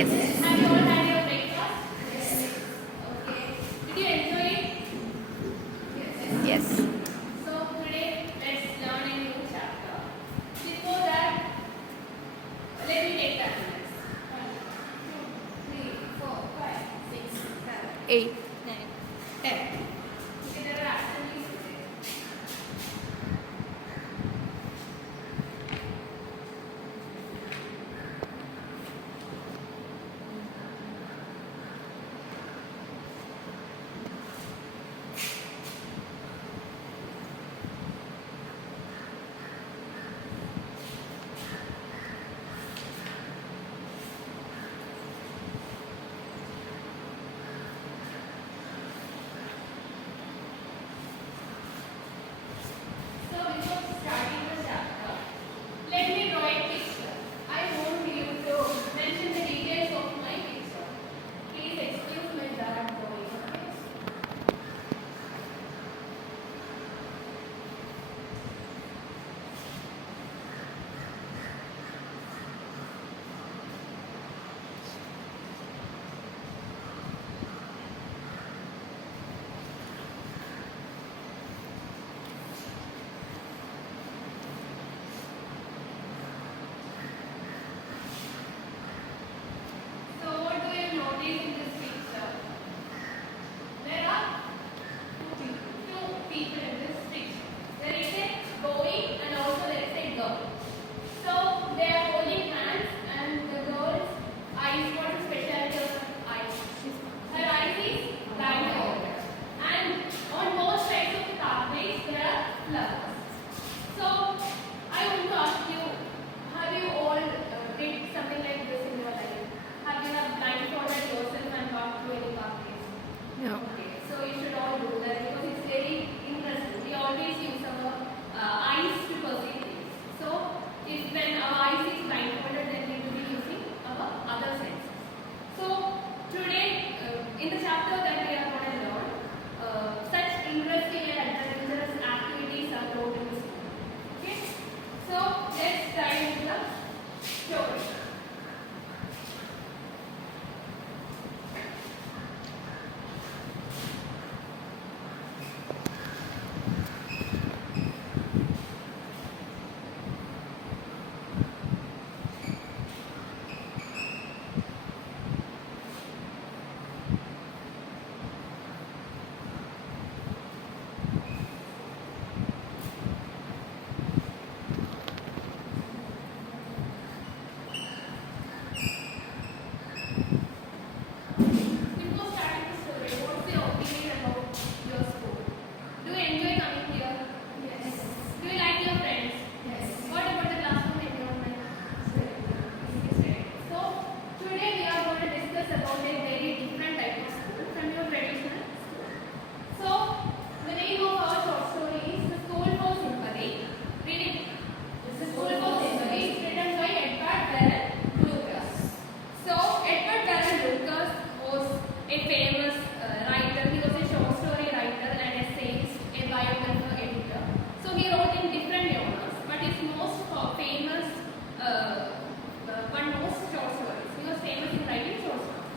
Yes. Have you all had your breakfast? Yes. Okay. Did you enjoy it? Yes. Yes. So today let's learn a new chapter. Before that, let me take the attendance. 1, 2, 3, 4, 5, 6, 7, 8. 9, 10. Okay, there are absentees today. So before starting the chapter, let me draw a picture. I want you to mention the details of my picture. Please excuse my bad drawing. Okay? So what do you notice in this picture? There are two people in this picture. There is a boy and also there is a girl. So they are holding hands and the girl's eyes. What is the specialty of her eyes? Her eyes is blindfolded. And on both sides of the pathways there are flowers. So I want to ask you, have you all did something like this in your life? Have you blindfolded yourself and walked through any pathways? No. Okay, so you should all do that because it's very interesting. We always use our eyes to perceive things. So if when our eyes is blindfolded, then we will be using our other senses. So today, in the chapter that we are going to learn, such interesting and adventurous activities are taught in the school. Okay, so let's dive into the story. Before starting the story, what's your opinion about your school? Do you enjoy coming here? Yes. Do you like your friends? Yes. What about the classroom environment? It's great. So today we are going to discuss about a very different type of school from your traditional school. So the name of our short story is The School for Sympathy. Read it. The School for Sympathy is written by Edward Barrett Lucas. So Edward Barrett Lucas was a famous writer. He was a short story writer and essayist, a biographer, editor. So he wrote in different genres, but his most famous most short stories. He was famous in writing short stories.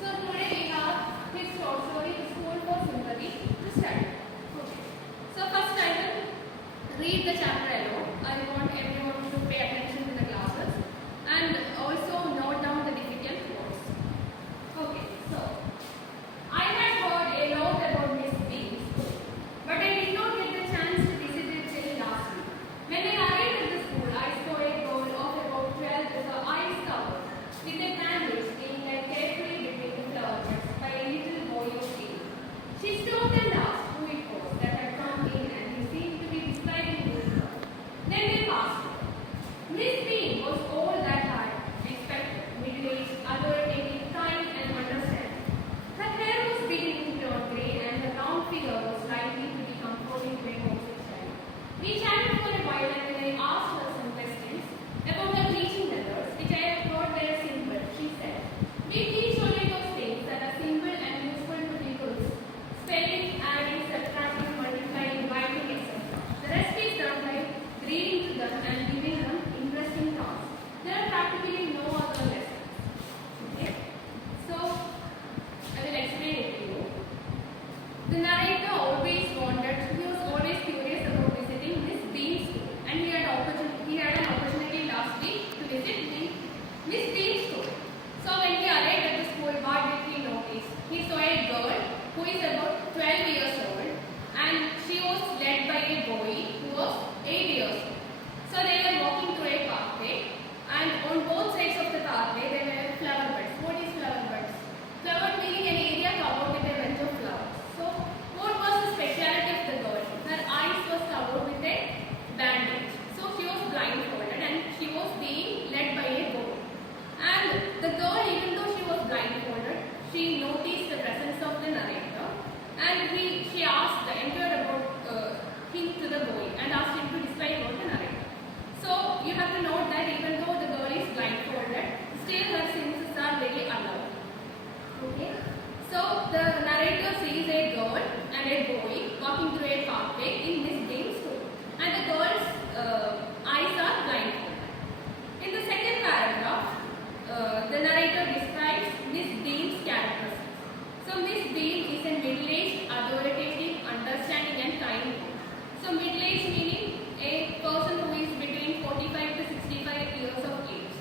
So today we have his short story, The School for Sympathy, to study. Okay. So first I will read the chapter alone. I want everyone to pay attention to the classes and also note down the difficult words. Okay, so I had heard a lot about Miss B's school, but I did not get the chance to visit it till last week. When I arrived at the school, I saw a girl of about 12 with her eyes covered, with a bandage being like carefully between the flowers by a little boy of 8. She stopped and asked who it was that had come in, and he seemed to be describing himself. a boy who was 8 years old. So they were walking through a pathway, and on both sides of the pathway there were flower beds. What is flower beds? Flower meaning an area covered with a bunch of flowers. So what was the speciality of the girl? Her eyes was covered with a bandage. So she was blindfolded and she was being led by a boy. And the girl, even though she was blindfolded, she noticed the presence of the narrator, and she asked the entire about him to the boy and asked him to describe about the narrator. So you have to note that even though the girl is blindfolded, still her senses are very alert. Okay. So the narrator sees a girl and a boy walking through a pathway in Miss Dane's school, and the girl's eyes are blindfolded. In the second paragraph, the narrator describes Miss Dean's characteristics. So Miss Dean is a middle-aged, authoritative, understanding and kind woman. So middle-aged meaning a person who is between 45 to 65 years of age.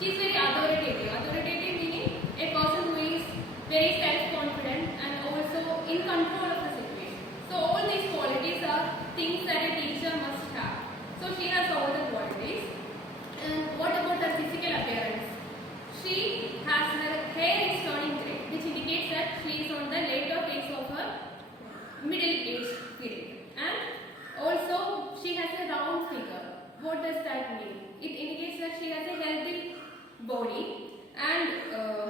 She is very authoritative. Authoritative meaning a person who is very self-confident and also in control of the situation. So all these qualities are things that a teacher must have. So she has all the qualities. And what about her physical appearance? She has her hair is turning grey, which indicates that she is on the later phase of her middle age period. And also she has a round figure. What does that mean? It indicates that she has a healthy body, and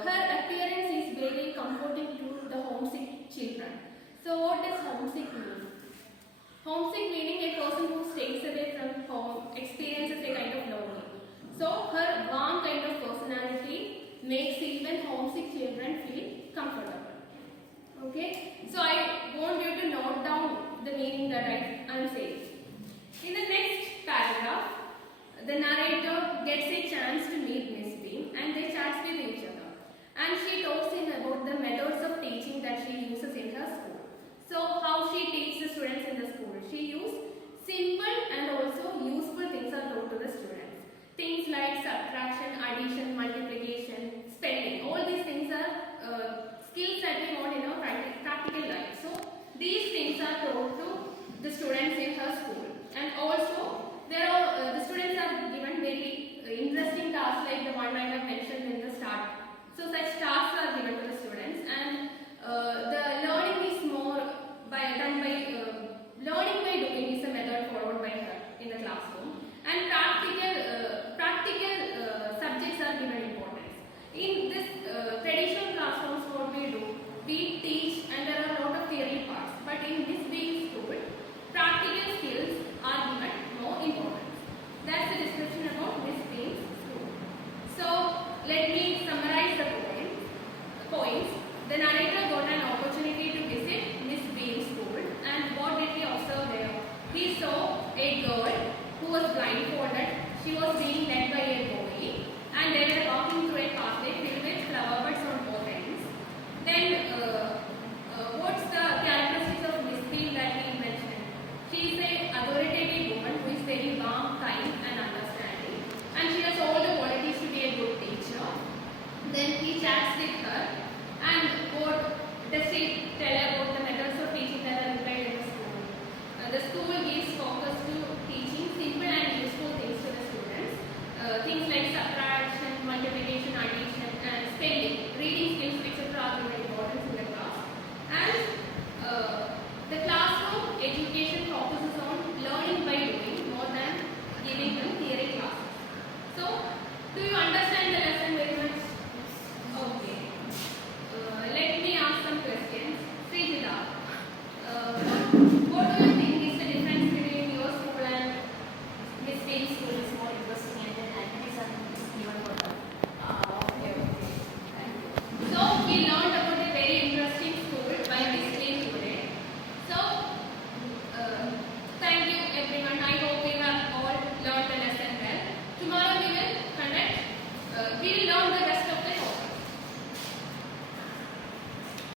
her appearance is very comforting to the homesick children. So what does homesick mean? Homesick meaning a person who stays away from home experiences a kind of loneliness. So her warm kind of personality makes even homesick children feel comfortable. Okay. So I want you to note down the meaning that I am saying. In the next paragraph, the narrator gets a chance to meet Miss Bean and they chat with each other. And she talks him about the methods of teaching that she uses in her school. So how she teaches the students in the school. She uses simple and also useful things are taught to the students. Things like subtraction, addition, multiplication, spelling. All these things are skills that we want in our practical life. So these things are taught to the students in her school. And also there are the students are given very interesting tasks like the one I have mentioned in the start. So such tasks are given to the students, and the learning is more done by learning by doing is a method followed by her in the classroom, and practical subjects are given importance. In this traditional classrooms, what we do, we teach and there are a lot of theory parts, but in this being school, practical skills are given more importance. That's the description about this being school. So let me summarize the points. The narrator got an opportunity to visit Miss Bean's school, and what did he observe there? He saw a girl who was blindfolded. She was being led by a boy, and they were walking through a pathway filled with flower buds on both ends. Then